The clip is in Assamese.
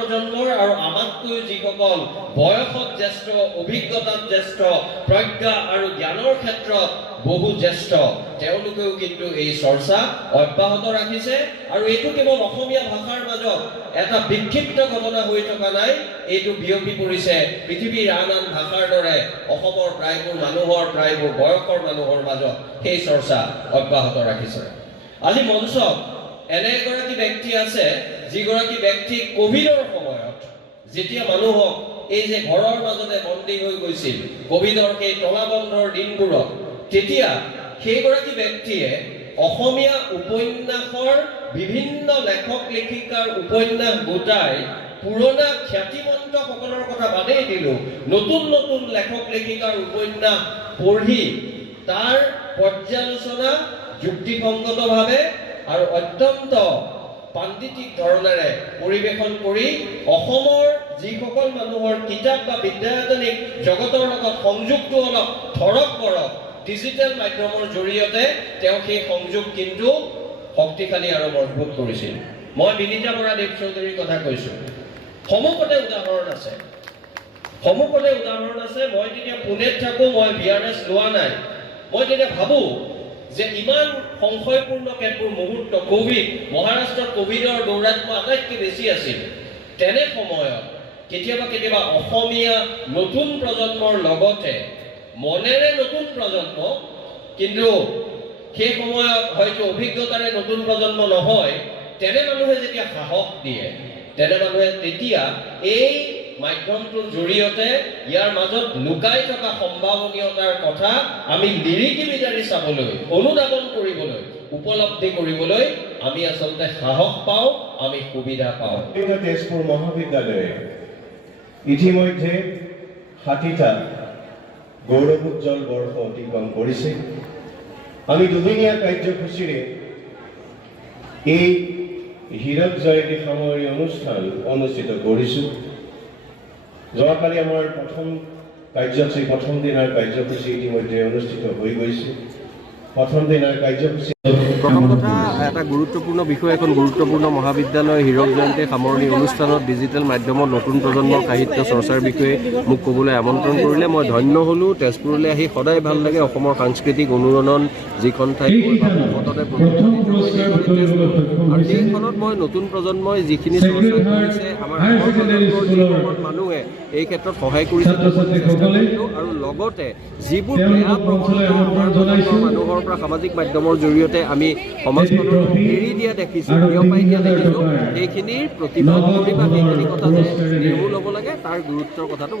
প্ৰজন্মৰ আৰু আমাতকৈ যিসকল বয়সত জ্যেষ্ঠ, অভিজ্ঞতাত জ্যেষ্ঠ, প্ৰজ্ঞা আৰু জ্ঞানৰ ক্ষেত্ৰত বহু জ্যেষ্ঠ, তেওঁলোকেও কিন্তু এই চৰ্চা অব্যাহত ৰাখিছে। আৰু এইটো কেৱল অসমীয়া ভাষাৰ মাজত এটা বিক্ষিপ্ত ঘটনা হৈ থকা নাই, এইটো বিয়পি পৰিছে পৃথিৱীৰ আন আন ভাষাৰ দৰে অসমৰ প্ৰায়বোৰ মানুহৰ, প্ৰায়বোৰ বয়সৰ মানুহৰ মাজত সেই চৰ্চা অব্যাহত ৰাখিছে। আজি মঞ্চত এনে এগৰাকী ব্যক্তি আছে, যিগৰাকী ব্যক্তি কোভিডৰ সময়ত যেতিয়া মানুহক এই যে ঘৰৰ মাজতে বন্দী হৈ গৈছিল কোভিডৰ সেই তলাবন্ধৰ দিনবোৰত, তেতিয়া সেইগৰাকী ব্যক্তিয়ে অসমীয়া উপন্যাসৰ বিভিন্ন লেখক লেখিকাৰ উপন্যাস গোটাই পুৰণা খ্যাতিমন্ত সকলৰ কথা বাদেই দিলো, নতুন নতুন লেখক লেখিকাৰ উপন্যাস পঢ়ি তাৰ পৰ্যালোচনা যুক্তিসংগতভাৱে আৰু অত্যন্ত পাণ্ডিতিক ধৰণেৰে পৰিৱেশন কৰি অসমৰ যিসকল মানুহৰ কিতাপ বা বিদ্যায়তনিক জগতৰ লগত সংযোগটো অলপ ধৰক কৰক, ডিজিটেল মাধ্যমৰ জৰিয়তে তেওঁ সেই সংযোগ কিন্তু শক্তিশালী আৰু মজবুত কৰিছিল। মই বিনীতা বৰা দেৱ চৌধুৰীৰ কথা কৈছোঁ। সমুখতে উদাহৰণ আছে, সমুখতে উদাহৰণ আছে। মই যেতিয়া পুনেত থাকোঁ, মই VRS লোৱা নাই। মই তেতিয়া ভাবোঁ যে ইমান সংশয়পূৰ্ণ কেতবোৰ মুহূৰ্ত, কোভিড, মহাৰাষ্ট্ৰত কোভিডৰ দৌৰাত্ম আটাইতকৈ বেছি আছিল। তেনে সময়ত কেতিয়াবা কেতিয়াবা অসমীয়া নতুন প্ৰজন্মৰ লগতে মনেৰে নতুন প্ৰজন্ম, কিন্তু সেই সময়ত হয়তো অভিজ্ঞতাৰে নতুন প্ৰজন্ম নহয়, তেনে মানুহে যেতিয়া সাহস দিয়ে, তেনে মানুহে তেতিয়া এই মাধ্যমটোৰ জৰিয়তে ইয়াৰ মাজত লুকাই থকা সম্ভাৱনীয়তাৰ কথা আমি লিৰিকি বিদাৰি চাবলৈ, অনুধাৱন কৰিবলৈ, উপলব্ধি কৰিবলৈ আমি আচলতে সাহস পাওঁ, আমি সুবিধা পাওঁ। তেজপুৰ মহাবিদ্যালয়ে ইতিমধ্যে 60টা গৌৰৱোজ্জ্বল বৰ্ষ অতিক্ৰম কৰিছে। আমি দুদিনীয়া কাৰ্যসূচীৰে এই হীৰক জয়ন্তী সামৰণি অনুষ্ঠান অনুষ্ঠিত কৰিছোঁ। যোৱাকালি আমাৰ প্ৰথম দিনাৰ কাৰ্যসূচী ইতিমধ্যে অনুষ্ঠিত হৈ গৈছে। প্ৰথম দিনাৰ কাৰ্যসূচী প্ৰথম কথা, এটা গুৰুত্বপূৰ্ণ বিষয়, এখন গুৰুত্বপূৰ্ণ মহাবিদ্যালয় হীৰক জয়ন্তী সামৰণি অনুষ্ঠানত ডিজিটেল মাধ্যমত নতুন প্ৰজন্মৰ সাহিত্য চৰ্চাৰ বিষয়ে মোক ক'বলৈ আমন্ত্ৰণ কৰিলে। মই ধন্য হ'লোঁ। তেজপুৰলৈ আহি সদায় ভাল লাগে। অসমৰ সাংস্কৃতিক অনুৰণন যিখন ঠাইত সততে আৰু সেইখনত মই নতুন প্ৰজন্মই যিখিনি চৰ্চা কৰিছে, আমাৰ প্ৰজন্মৰ মানুহে এই ক্ষেত্ৰত সহায় কৰিছে আৰু লগতে যিবোৰ বেয়া প্ৰৱণতা আমাৰ প্ৰজন্মৰ মানুহৰ পৰা সামাজিক মাধ্যমৰ জৰিয়তে আমি সমাজখনত এৰি দিয়া দেখিছোঁ, বিয়পাই দিয়া দেখিছোঁ, সেইখিনিৰ প্ৰতিবাদ কৰি বা সেইখিনি কথা যে নিৰ্মূল হ'ব লাগে, তাৰ গুৰুত্বৰ কথাটো